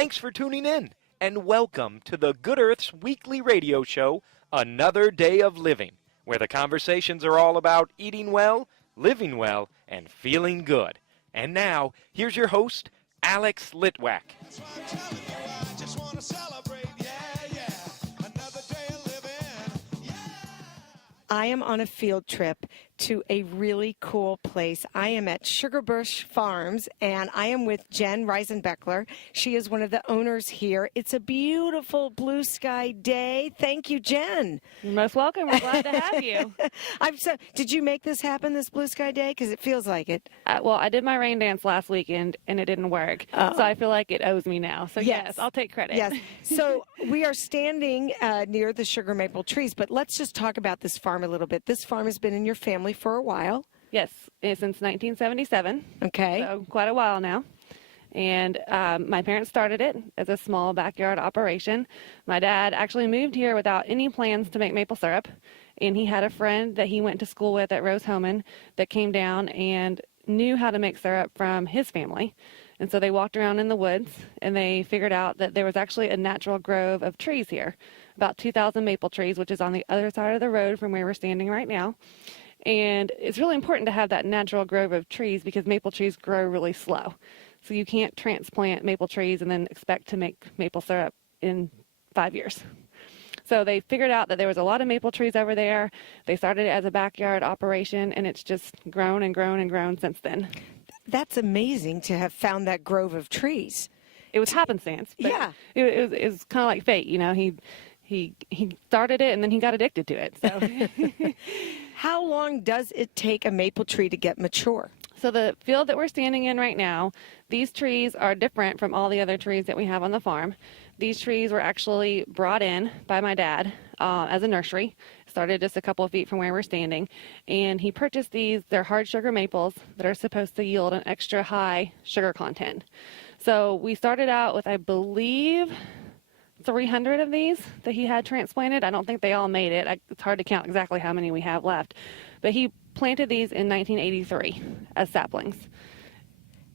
Thanks for tuning in, and welcome to the Good Earth's weekly radio show, Another Day of Living, where the conversations are all about eating well, living well, and feeling good. And now, here's your host, Alex Litwack. That's why I'm telling you, I just want to celebrate, yeah. Another day of living, yeah. I am on a field trip to a really cool place. I am at Sugarbush Farms, and I am with Jen Reisenbeckler. She is one of the owners here. It's a beautiful blue sky day. Thank you, Jen. You're most welcome. We're glad to have you. Did you make this happen, this blue sky day? Because it feels like it. Well, I did my rain dance last weekend, and it didn't work. So I feel like it owes me now. So yes, I'll take credit. Yes. So we are standing near the sugar maple trees, but let's just talk about this farm a little bit. This farm has been in your family for a while. Yes, since 1977. Okay. So quite a while now. And my parents started it as a small backyard operation. My dad actually moved here without any plans to make maple syrup. And he had a friend that he went to school with at Rose-Homan that came down and knew how to make syrup from his family. And so they walked around in the woods, and they figured out that there was actually a natural grove of trees here, about 2,000 maple trees, which is on the other side of the road from where we're standing right now. And it's really important to have that natural grove of trees because maple trees grow really slow. So you can't transplant maple trees and then expect to make maple syrup in 5 years. So they figured out that there was a lot of maple trees over there. They started it as a backyard operation, and it's just grown and grown and grown since then. That's amazing to have found that grove of trees. It was happenstance. But Yeah. It was kind of like fate, you know. He started it, and then he got addicted to it. So. How long does it take a maple tree to get mature? So the field that we're standing in right now, these trees are different from all the other trees that we have on the farm. These trees were actually brought in by my dad as a nursery. Started just a couple of feet from where we're standing. And he purchased these. They're hard sugar maples that are supposed to yield an extra high sugar content. So we started out with, I believe, 300 of these that he had transplanted. I don't think they all made it. It's hard to count exactly how many we have left. But he planted these in 1983 as saplings.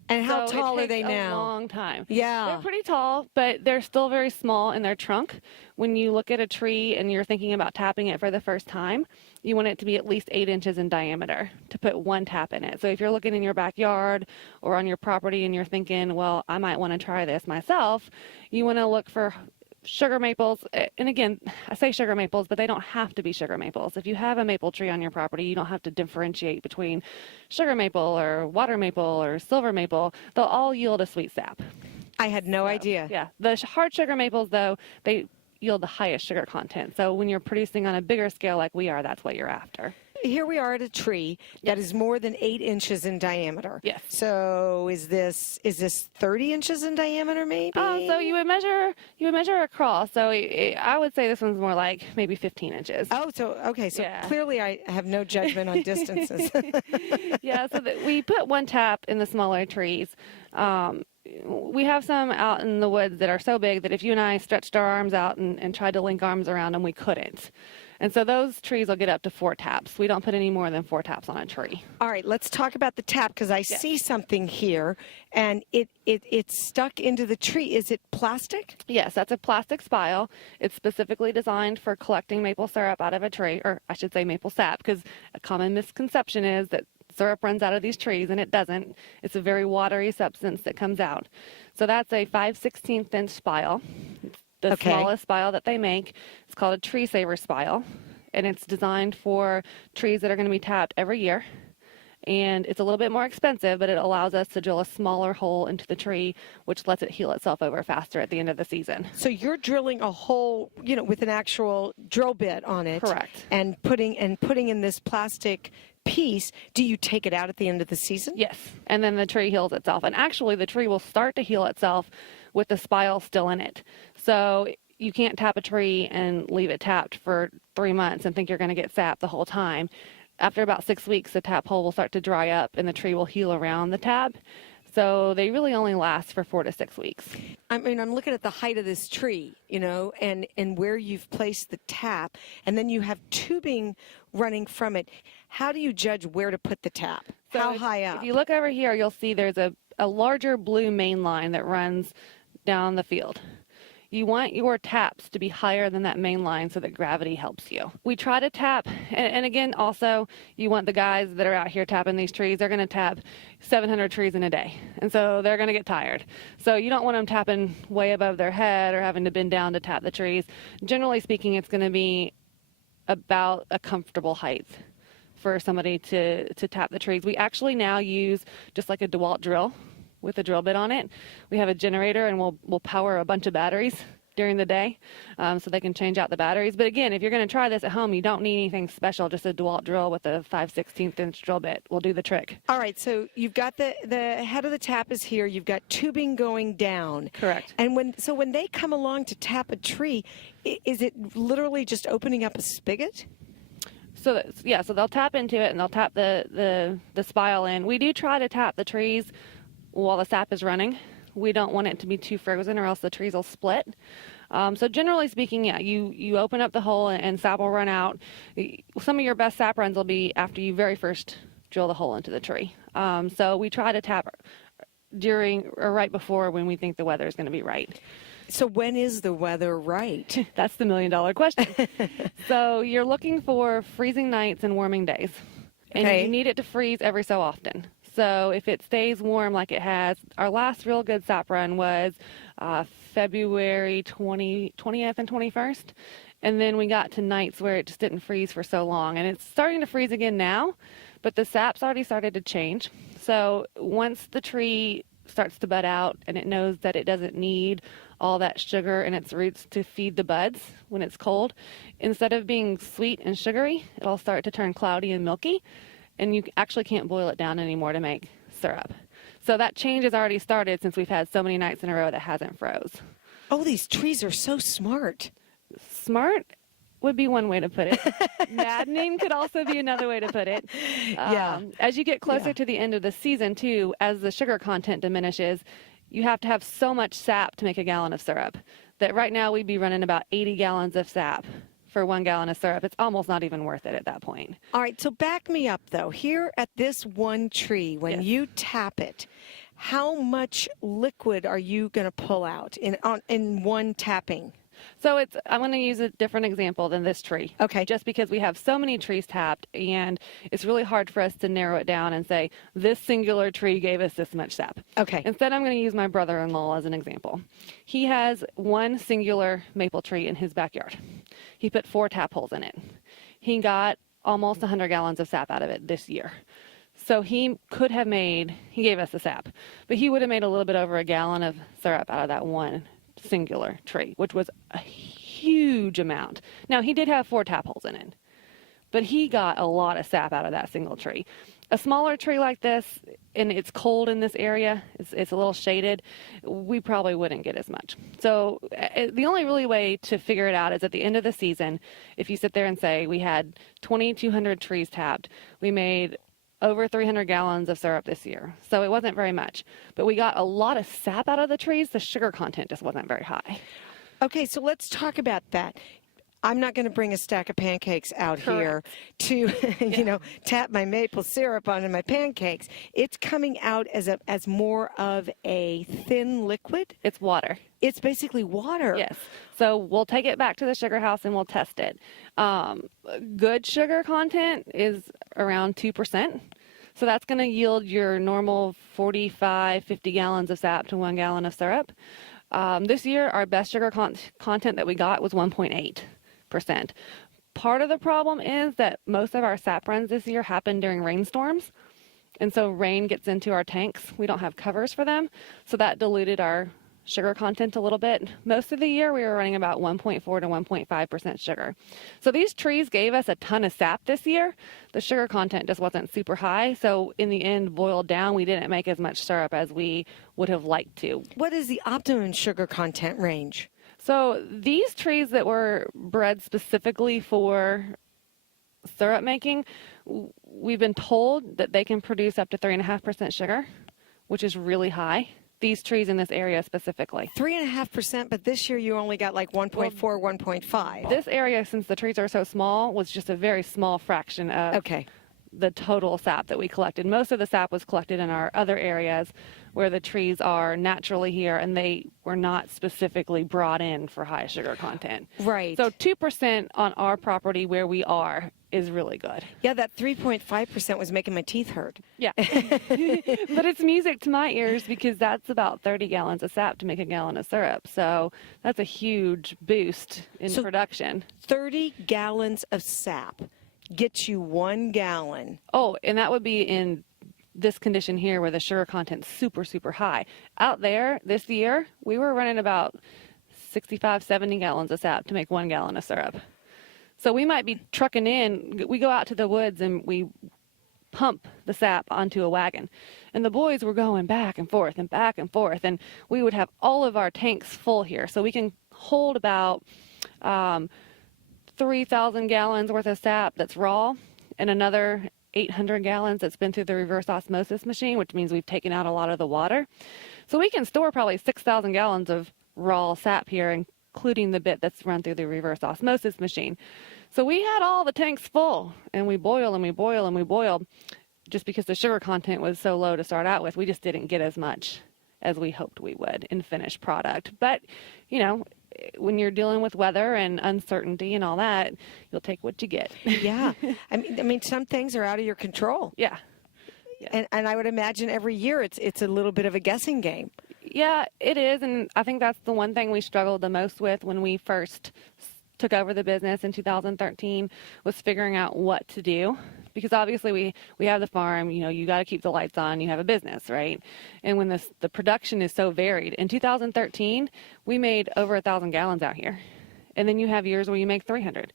And how So tall it are they takes now? A long time. Yeah. They're pretty tall, but they're still very small in their trunk. When you look at a tree and you're thinking about tapping it for the first time, you want it to be at least 8 inches in diameter to put one tap in it. So if you're looking in your backyard or on your property and you're thinking, well, I might want to try this myself, you want to look for sugar maples. And again, I say sugar maples, but they don't have to be sugar maples. If you have a maple tree on your property, you don't have to differentiate between sugar maple or water maple or silver maple. They'll all yield a sweet sap. I had no idea. Yeah. The hard sugar maples, though, they yield the highest sugar content. So when you're producing on a bigger scale like we are, that's what you're after. Here we are at a tree that is more than 8 inches in diameter. Yes. So is this 30 inches in diameter, maybe? So you would measure across. So I would say this one's more like maybe 15 inches. Oh, so okay. So Yeah. clearly I have no judgment on distances. Yeah. So we put one tap in the smaller trees. We have some out in the woods that are so big that if you and I stretched our arms out and tried to link arms around them, we couldn't. And so those trees will get up to 4 taps. We don't put any more than 4 taps on a tree. All right, let's talk about the tap because I see something here, and it's stuck into the tree. Is it plastic? Yes, that's a plastic spile. It's specifically designed for collecting maple syrup out of a tree, or I should say maple sap, because a common misconception is that syrup runs out of these trees, and it doesn't. It's a very watery substance that comes out. So that's a 5/16 inch spile. It's the smallest spile that they make. It's called a tree saver spile, and it's designed for trees that are going to be tapped every year. And it's a little bit more expensive, but it allows us to drill a smaller hole into the tree, which lets it heal itself over faster at the end of the season. So you're drilling a hole, with an actual drill bit on it. Correct. And putting in this plastic piece. Do you take it out at the end of the season? Yes, and then the tree heals itself. And actually, the tree will start to heal itself with the spile still in it. So you can't tap a tree and leave it tapped for 3 months and think you're going to get sap the whole time. After about 6 weeks, the tap hole will start to dry up and the tree will heal around the tap. So they really only last for 4 to 6 weeks. I mean, I'm looking at the height of this tree, and where you've placed the tap, and then you have tubing running from it. How do you judge where to put the tap? So How high up? If you look over here, you'll see there's a larger blue main line that runs down the field. You want your taps to be higher than that main line so that gravity helps you. We try to tap, and again, also, you want the guys that are out here tapping these trees, they're going to tap 700 trees in a day, and so they're going to get tired. So you don't want them tapping way above their head or having to bend down to tap the trees. Generally speaking, it's going to be about a comfortable height for somebody to tap the trees. We actually now use just like a DeWalt drill with a drill bit on it. We have a generator, and we'll power a bunch of batteries during the day, so they can change out the batteries. But again, if you're going to try this at home, you don't need anything special. Just a DeWalt drill with a 5/16 inch drill bit will do the trick. All right, so you've got the head of the tap is here. You've got tubing going down. Correct. And when they come along to tap a tree, is it literally just opening up a spigot? So so they'll tap into it and they'll tap the spile in. We do try to tap the trees while the sap is running. We don't want it to be too frozen, or else the trees will split. So generally speaking, yeah, you open up the hole and sap will run out. Some of your best sap runs will be after you very first drill the hole into the tree. So we try to tap during or right before when we think the weather is going to be right. So when is the weather right? That's the $1 million question. So you're looking for freezing nights and warming days. And Okay. you need it to freeze every so often. So if it stays warm like it has, our last real good sap run was February 20th and 21st. And then we got to nights where it just didn't freeze for so long. And it's starting to freeze again now, but the sap's already started to change. So once the tree starts to bud out and it knows that it doesn't need all that sugar in its roots to feed the buds when it's cold, instead of being sweet and sugary, it'll start to turn cloudy and milky. And you actually can't boil it down anymore to make syrup. So that change has already started since we've had so many nights in a row that hasn't froze. Oh, these trees are so smart. Smart would be one way to put it. Maddening could also be another way to put it. Yeah. As you get closer to the end of the season, too, as the sugar content diminishes, you have to have so much sap to make a gallon of syrup that right now we'd be running about 80 gallons of sap for 1 gallon of syrup. It's almost not even worth it at that point. All right, so back me up, though. Here at this one tree, when Yes. you tap it, how much liquid are you going to pull out in one tapping? So I'm going to use a different example than this tree. Okay. Just because we have so many trees tapped, and it's really hard for us to narrow it down and say, this singular tree gave us this much sap. Okay. Instead, I'm going to use my brother-in-law as an example. He has one singular maple tree in his backyard. He put 4 tap holes in it. He got almost 100 gallons of sap out of it this year. So he gave us the sap, but he would have made a little bit over a gallon of syrup out of that one singular tree, which was a huge amount. Now, he did have 4 tap holes in it, but he got a lot of sap out of that single tree. A smaller tree like this, and it's cold in this area, it's a little shaded, we probably wouldn't get as much. So the only really way to figure it out is at the end of the season, if you sit there and say, we had 2,200 trees tapped, we made over 300 gallons of syrup this year. So it wasn't very much, but we got a lot of sap out of the trees. The sugar content just wasn't very high. Okay, so let's talk about that. I'm not going to bring a stack of pancakes out here to, tap my maple syrup onto my pancakes. It's coming out as more of a thin liquid. It's water. It's basically water. Yes. So we'll take it back to the sugar house and we'll test it. Good sugar content is around 2%. So that's going to yield your normal 45, 50 gallons of sap to 1 gallon of syrup. This year, our best sugar content that we got was 1.8%. Part of the problem is that most of our sap runs this year happened during rainstorms. And so rain gets into our tanks. We don't have covers for them. So that diluted our sugar content a little bit. Most of the year we were running about 1.4 to 1.5% sugar. So these trees gave us a ton of sap this year. The sugar content just wasn't super high. So in the end, boiled down, we didn't make as much syrup as we would have liked to. What is the optimum sugar content range? So these trees that were bred specifically for syrup making, we've been told that they can produce up to 3.5% sugar, which is really high. These trees in this area specifically. 3.5%, but this year you only got like 1.4, 1.5. This area, since the trees are so small, was just a very small fraction of the total sap that we collected. Most of the sap was collected in our other areas where the trees are naturally here, and they were not specifically brought in for high sugar content. Right. So 2% on our property where we are is really good. Yeah, that 3.5% was making my teeth hurt. Yeah. But it's music to my ears because that's about 30 gallons of sap to make a gallon of syrup. So that's a huge boost in production. 30 gallons of sap gets you 1 gallon. Oh, and that would be in this condition here where the sugar content's super, super high. Out there this year, we were running about 65, 70 gallons of sap to make 1 gallon of syrup. So we might be trucking in, we go out to the woods and we pump the sap onto a wagon. And the boys were going back and forth and back and forth. And we would have all of our tanks full here. So we can hold about 3,000 gallons worth of sap that's raw and another 800 gallons that's been through the reverse osmosis machine, which means we've taken out a lot of the water. So we can store probably 6,000 gallons of raw sap here, including the bit that's run through the reverse osmosis machine. So we had all the tanks full, and we boil and we boil and we boil just because the sugar content was so low to start out with. We just didn't get as much as we hoped we would in finished product. But, you know, when you're dealing with weather and uncertainty and all that, you'll take what you get. Yeah. I mean, some things are out of your control. Yeah. And I would imagine every year it's a little bit of a guessing game. Yeah, it is. And I think that's the one thing we struggled the most with when we first took over the business in 2013 was figuring out what to do. Because obviously we have the farm, you know, you got to keep the lights on, you have a business, right? And when the production is so varied. In 2013, we made over 1,000 gallons out here. And then you have years where you make 300.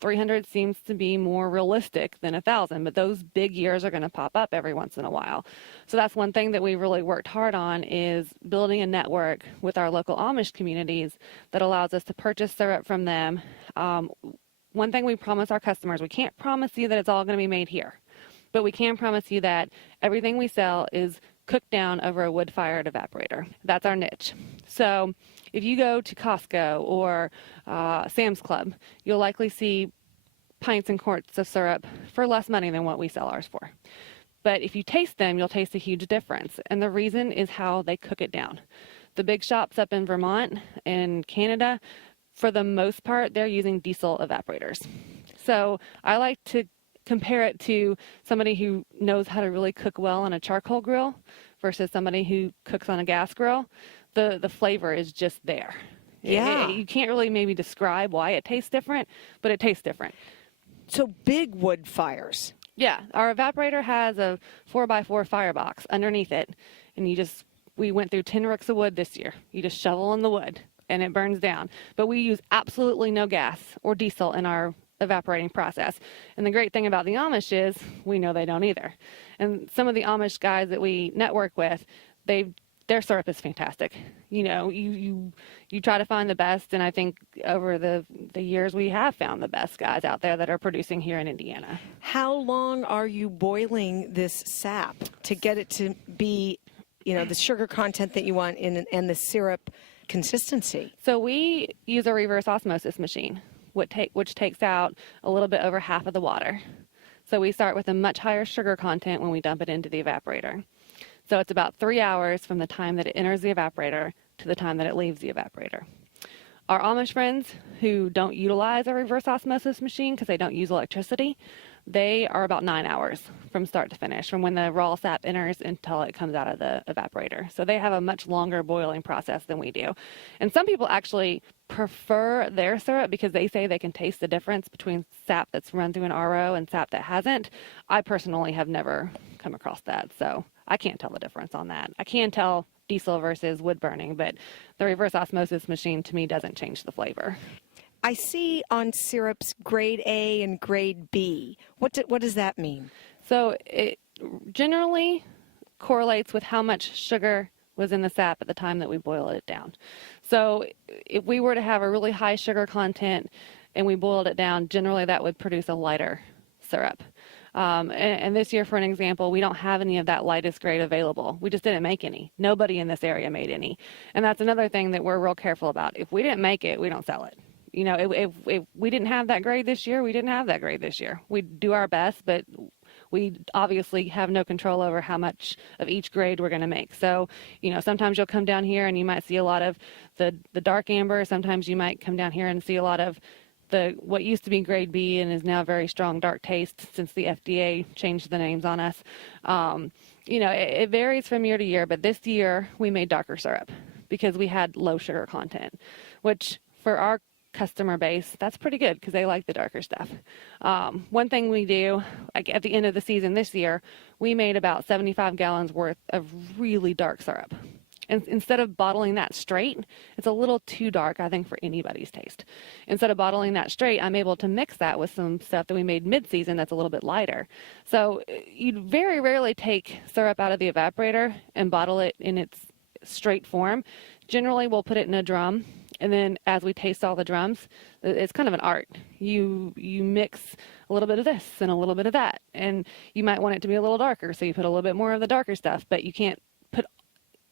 300 seems to be more realistic than 1,000, but those big years are going to pop up every once in a while. So that's one thing that we really worked hard on is building a network with our local Amish communities that allows us to purchase syrup from them. One thing we promise our customers, we can't promise you that it's all going to be made here, but we can promise you that everything we sell is cooked down over a wood-fired evaporator. That's our niche. So if you go to Costco or Sam's Club, you'll likely see pints and quarts of syrup for less money than what we sell ours for. But if you taste them, you'll taste a huge difference. And the reason is how they cook it down. The big shops up in Vermont and Canada, for the most part, they're using diesel evaporators. So I like to compare it to somebody who knows how to really cook well on a charcoal grill versus somebody who cooks on a gas grill. The flavor is just there. Yeah. You can't really maybe describe why it tastes different, but it tastes different. So big wood fires. Yeah, our evaporator has a 4x4 firebox underneath it, and we went through 10 ricks of wood this year. You just shovel in the wood, and it burns down. But we use absolutely no gas or diesel in our evaporating process. And the great thing about the Amish is we know they don't either. And some of the Amish guys that we network with, their syrup is fantastic. You know, you try to find the best, and I think over the years we have found the best guys out there that are producing here in Indiana. How long are you boiling this sap to get it to be, you know, the sugar content that you want and the syrup consistency? So we use a reverse osmosis machine, which takes out a little bit over half of the water. So we start with a much higher sugar content when we dump it into the evaporator. So it's about 3 hours from the time that it enters the evaporator to the time that it leaves the evaporator. Our Amish friends who don't utilize a reverse osmosis machine because they don't use electricity, they are about 9 hours from start to finish, from when the raw sap enters until it comes out of the evaporator. So they have a much longer boiling process than we do. And some people actually prefer their syrup because they say they can taste the difference between sap that's run through an RO and sap that hasn't. I personally have never come across that, so I can't tell the difference on that. I can tell diesel versus wood burning, but the reverse osmosis machine to me doesn't change the flavor. I see on syrups grade A and grade B. What does that mean? So it generally correlates with how much sugar was in the sap at the time that we boiled it down. So if we were to have a really high sugar content and we boiled it down, generally that would produce a lighter syrup. And this year, for an example, we don't have any of that lightest grade available. We just didn't make any. Nobody in this area made any. And that's another thing that we're real careful about. If we didn't make it, we don't sell it. You know, if we didn't have that grade this year, we didn't have that grade this year. We do our best, but we obviously have no control over how much of each grade we're going to make. So, sometimes you'll come down here and you might see a lot of the dark amber. Sometimes you might come down here and see a lot of what used to be grade B and is now very strong dark taste since the FDA changed the names on us. It varies from year to year, but this year we made darker syrup because we had low sugar content, which for our customer base, that's pretty good because they like the darker stuff. One thing we do, like at the end of the season this year, we made about 75 gallons worth of really dark syrup. And instead of bottling that straight, it's a little too dark, I think, for anybody's taste. Instead of bottling that straight, I'm able to mix that with some stuff that we made mid-season that's a little bit lighter. So you'd very rarely take syrup out of the evaporator and bottle it in its straight form. Generally, we'll put it in a drum, and then as we taste all the drums, it's kind of an art. You mix a little bit of this and a little bit of that, and you might want it to be a little darker, so you put a little bit more of the darker stuff, but you can't put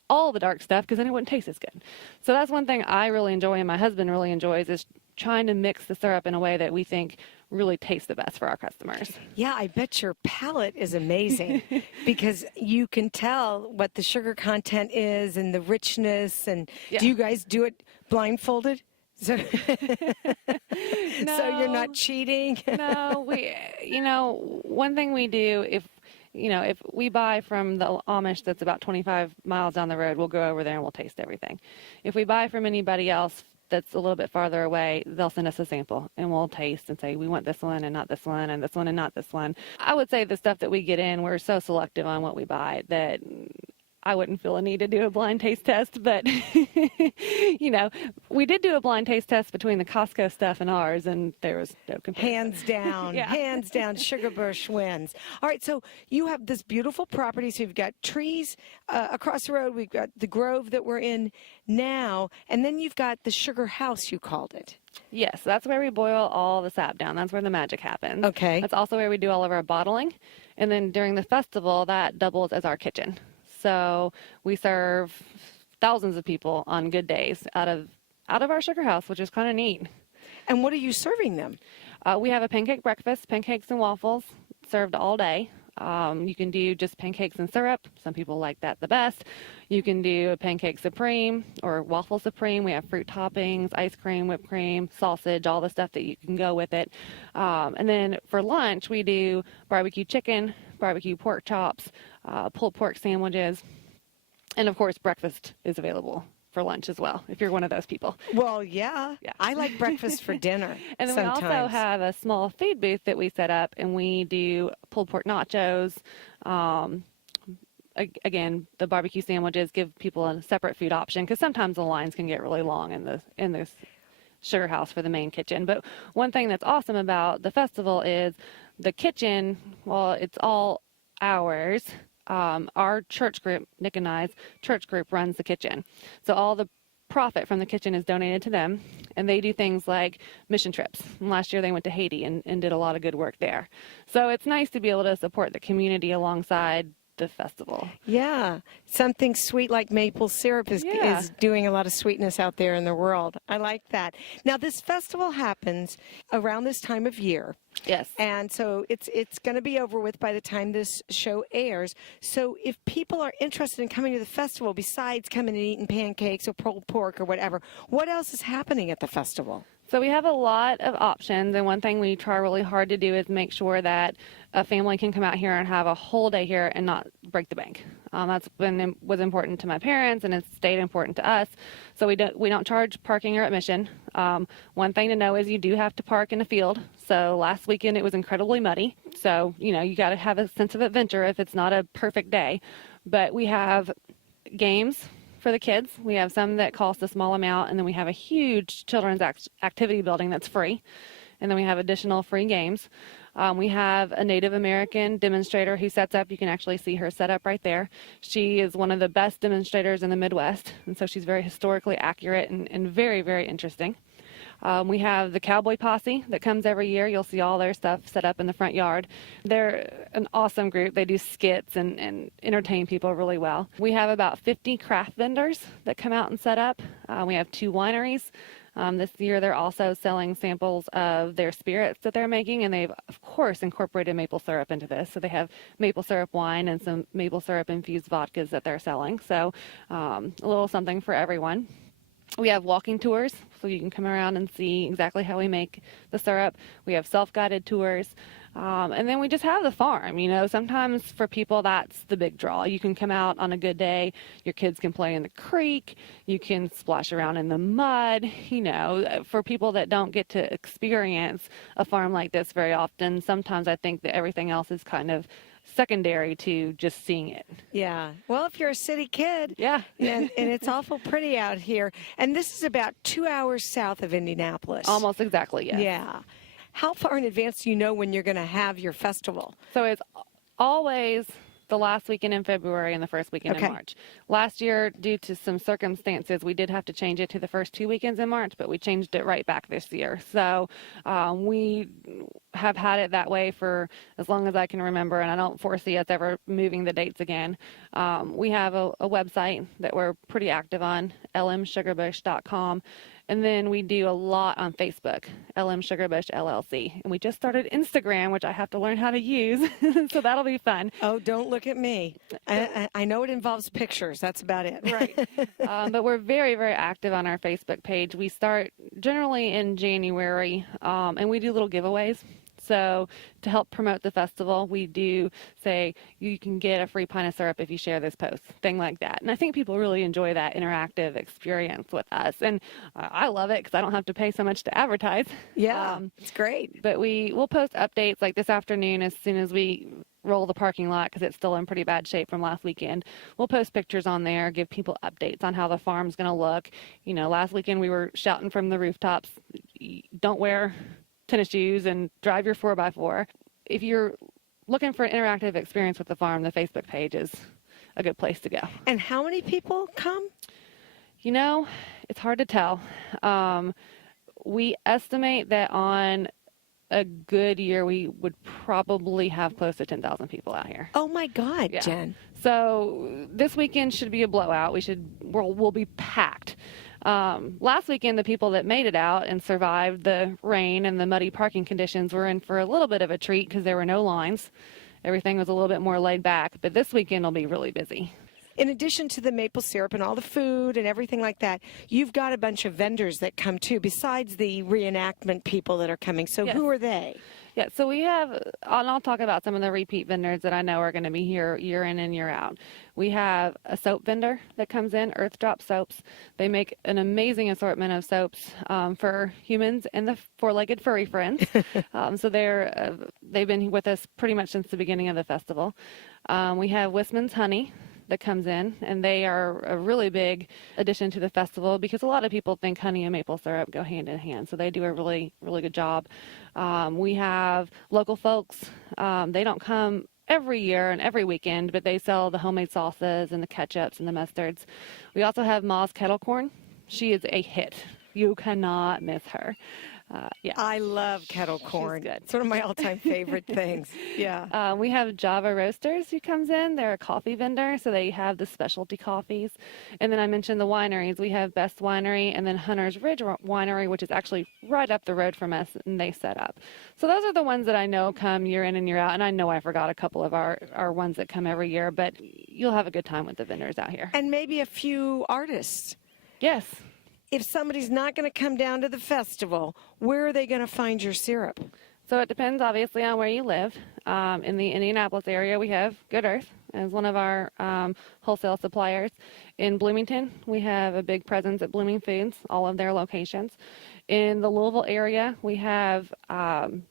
all the dark stuff because then it wouldn't taste as good. So that's one thing I really enjoy and my husband really enjoys is trying to mix the syrup in a way that we think really tastes the best for our customers. Yeah, I bet your palate is amazing because you can tell what the sugar content is and the richness. And do you guys do it blindfolded? So, No. So you're not cheating? No, one thing we do if we buy from the Amish that's about 25 miles down the road, we'll go over there and we'll taste everything. If we buy from anybody else that's a little bit farther away, they'll send us a sample and we'll taste and say, we want this one and not this one and this one and not this one. I would say the stuff that we get in, we're so selective on what we buy that I wouldn't feel a need to do a blind taste test, but we did do a blind taste test between the Costco stuff and ours, and there was no comparison. Hands down, Sugarbush wins. All right, so you have this beautiful property. So you've got trees across the road. We've got the grove that we're in now, and then you've got the sugar house, you called it. Yes, that's where we boil all the sap down. That's where the magic happens. Okay. That's also where we do all of our bottling, and then during the festival, that doubles as our kitchen. So we serve thousands of people on good days out of our sugar house, which is kind of neat. And what are you serving them? We have a pancake breakfast, pancakes and waffles served all day. You can do just pancakes and syrup. Some people like that the best. You can do a pancake supreme or waffle supreme. We have fruit toppings, ice cream, whipped cream, sausage, all the stuff that you can go with it. And then for lunch, we do barbecue chicken, barbecue pork chops, pulled pork sandwiches, and of course breakfast is available for lunch as well if you're one of those people. Well, yeah. I like breakfast for dinner. And then sometimes. we also have a small food booth that we set up, and we do pulled pork nachos. Again, the barbecue sandwiches give people a separate food option because sometimes the lines can get really long in this sugar house for the main kitchen. But one thing that's awesome about the festival is the kitchen. Well, it's all ours. Our church group, Nick and I's church group, runs the kitchen. So all the profit from the kitchen is donated to them, and they do things like mission trips. And last year they went to Haiti and did a lot of good work there. So it's nice to be able to support the community alongside the festival. Yeah, something sweet like maple syrup is doing a lot of sweetness out there in the world. I like that. Now, this festival happens around this time of year. Yes. And so it's going to be over with by the time this show airs. So if people are interested in coming to the festival, besides coming and eating pancakes or pulled pork or whatever, what else is happening at the festival? So we have a lot of options, and one thing we try really hard to do is make sure that a family can come out here and have a whole day here and not break the bank. Was important to my parents, and it's stayed important to us. So we don't charge parking or admission. One thing to know is you do have to park in a field. So last weekend it was incredibly muddy. So you got to have a sense of adventure if it's not a perfect day. But we have games for the kids. We have some that cost a small amount, and then we have a huge children's activity building that's free. And then we have additional free games. We have a Native American demonstrator who sets up. You can actually see her set up right there. She is one of the best demonstrators in the Midwest, and so she's very historically accurate and very, very interesting. We have the Cowboy Posse that comes every year. You'll see all their stuff set up in the front yard. They're an awesome group. They do skits and entertain people really well. We have about 50 craft vendors that come out and set up. We have 2 wineries. This year, they're also selling samples of their spirits that they're making, and they've, of course, incorporated maple syrup into this. So they have maple syrup wine and some maple syrup infused vodkas that they're selling. So a little something for everyone. We have walking tours, so you can come around and see exactly how we make the syrup. We have self-guided tours. And then we just have the farm. Sometimes for people, that's the big draw. You can come out on a good day. Your kids can play in the creek. You can splash around in the mud. For people that don't get to experience a farm like this very often, sometimes I think that everything else is kind of secondary to just seeing it. Yeah. Well, if you're a city kid. Yeah. and it's awful pretty out here. And this is about 2 hours south of Indianapolis. Almost exactly, yes. Yeah. How far in advance do you know when you're going to have your festival? So it's always the last weekend in February and the first weekend in March. Last year, due to some circumstances, we did have to change it to the first 2 weekends in March, but we changed it right back this year. So we have had it that way for as long as I can remember, and I don't foresee us ever moving the dates again. We have a website that we're pretty active on, lmsugarbush.com. And then we do a lot on Facebook, LM Sugarbush LLC. And we just started Instagram, which I have to learn how to use. So that'll be fun. Oh, don't look at me. I know it involves pictures. That's about it. Right. But we're very, very active on our Facebook page. We start generally in January, and we do little giveaways. So to help promote the festival, we do say you can get a free pint of syrup if you share this post, thing like that. And I think people really enjoy that interactive experience with us. And I love it because I don't have to pay so much to advertise. Yeah, it's great. But we'll post updates like this afternoon as soon as we roll the parking lot because it's still in pretty bad shape from last weekend. We'll post pictures on there, give people updates on how the farm's going to look. Last weekend we were shouting from the rooftops, don't wear tennis shoes and drive your 4x4. If you're looking for an interactive experience with the farm, the Facebook page is a good place to go. And how many people come? It's hard to tell. We estimate that on a good year, we would probably have close to 10,000 people out here. Oh my God, Yeah. Jen. So this weekend should be a blowout. We'll be packed. Last weekend, the people that made it out and survived the rain and the muddy parking conditions were in for a little bit of a treat because there were no lines. Everything was a little bit more laid back, but this weekend will be really busy. In addition to the maple syrup and all the food and everything like that, you've got a bunch of vendors that come too, besides the reenactment people that are coming. So Yes. who are they? Yeah, so we have, and I'll talk about some of the repeat vendors that I know are going to be here year in and year out. We have a soap vendor that comes in, Earth Drop Soaps. They make an amazing assortment of soaps for humans and the four-legged furry friends. So they've been with us pretty much since the beginning of the festival. We have Wistman's Honey that comes in, and they are a really big addition to the festival because a lot of people think honey and maple syrup go hand in hand. So they do a really, really good job. We have local folks. They don't come every year and every weekend, but they sell the homemade sauces and the ketchups and the mustards. We also have Ma's Kettle Corn. She is a hit. You cannot miss her. Yeah. I love kettle corn. good. It's one of my all-time favorite things. Yeah. We have Java Roasters who comes in. They're a coffee vendor, so they have the specialty coffees. And then I mentioned the wineries. We have Best Winery and then Hunter's Ridge Winery, which is actually right up the road from us, and they set up. So those are the ones that I know come year in and year out. And I know I forgot a couple of our ones that come every year, but you'll have a good time with the vendors out here. And maybe a few artists. Yes. If somebody's not going to come down to the festival, where are they going to find your syrup? So it depends, obviously, on where you live. In the Indianapolis area, we have Good Earth as one of our wholesale suppliers. In Bloomington, we have a big presence at Blooming Foods, all of their locations. In the Louisville area, we have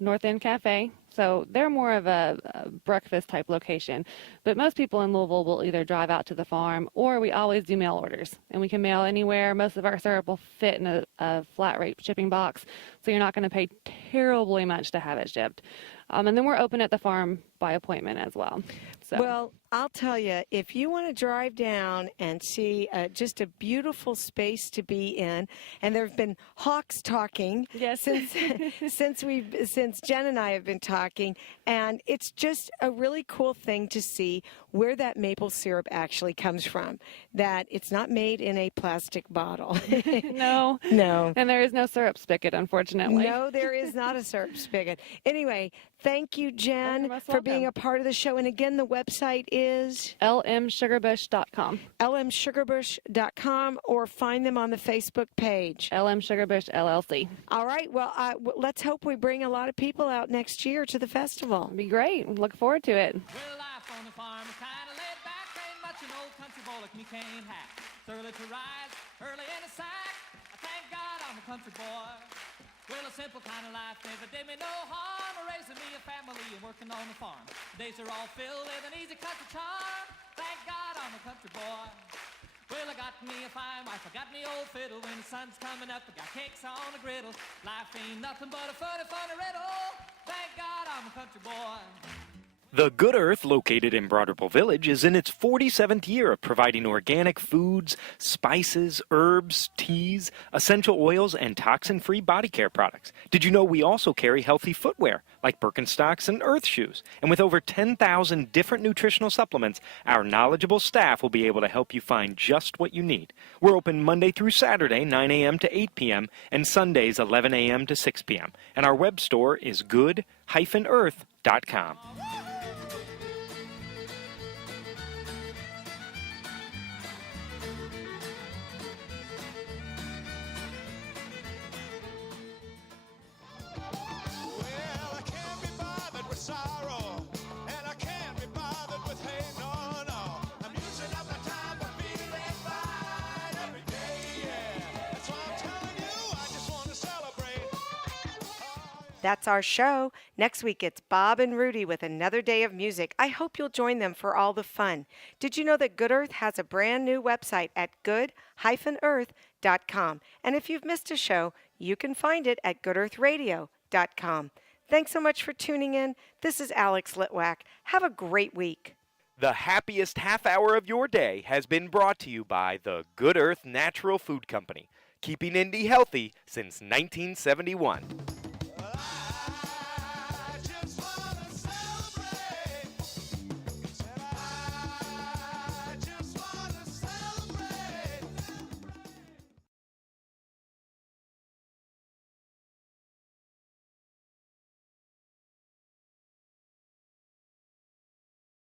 North End Cafe. So they're more of a breakfast type location. But most people in Louisville will either drive out to the farm or we always do mail orders. And we can mail anywhere. Most of our syrup will fit in a flat rate shipping box. so you're not going to pay terribly much to have it shipped. And then we're open at the farm by appointment as well. So. Well, I'll tell you, if you want to drive down and see just a beautiful space to be in, and there have been hawks talking Yes. since Jen and I have been talking, and it's just a really cool thing to see where that maple syrup actually comes from. That it's not made in a plastic bottle. No. No. And there is no syrup spigot, unfortunately. No, there is not a syrup spigot. Anyway, thank you, You're Jen, most for being welcome. a part of the show. And again, the website is lmsugarbush.com. lmsugarbush.com, or find them on the Facebook page. LM Sugarbush LLC. All right, well, let's hope we bring a lot of people out next year to the festival. It'd be great. Look forward to it. Well, life on the farm is kind of laid back. Ain't much an old country boy like me can't hack. It's early to rise, early in the sack. I thank God I'm a country boy. Well, a simple kind of life never did me no harm. Raising me a family and working on the farm. Days are all filled with an easy country charm. Thank God I'm a country boy. Well, I got me a fine wife, I got me old fiddle. When the sun's coming up, I got cakes on the griddle. Life ain't nothing but a funny, funny riddle. Thank God I'm a country boy. The Good Earth, located in Broderpool Village, is in its 47th year of providing organic foods, spices, herbs, teas, essential oils, and toxin-free body care products. Did you know we also carry healthy footwear, like Birkenstocks and Earth shoes? And with over 10,000 different nutritional supplements, our knowledgeable staff will be able to help you find just what you need. We're open Monday through Saturday, 9 a.m. to 8 p.m., and Sundays, 11 a.m. to 6 p.m. And our web store is good-earth.com. Well, I can't be bothered with sorrow, and I can't be bothered with hate. No, no. I'm using up my time for feeling fine every day. Yeah, that's why I'm telling you, I just want to celebrate. That's our show. Next week, it's Bob and Rudy with another day of music. I hope you'll join them for all the fun. Did you know that Good Earth has a brand new website at good-earth.com? And if you've missed a show, you can find it at goodearthradio.com. Thanks so much for tuning in. This is Alex Litwack. Have a great week. The happiest half hour of your day has been brought to you by the Good Earth Natural Food Company, keeping Indy healthy since 1971.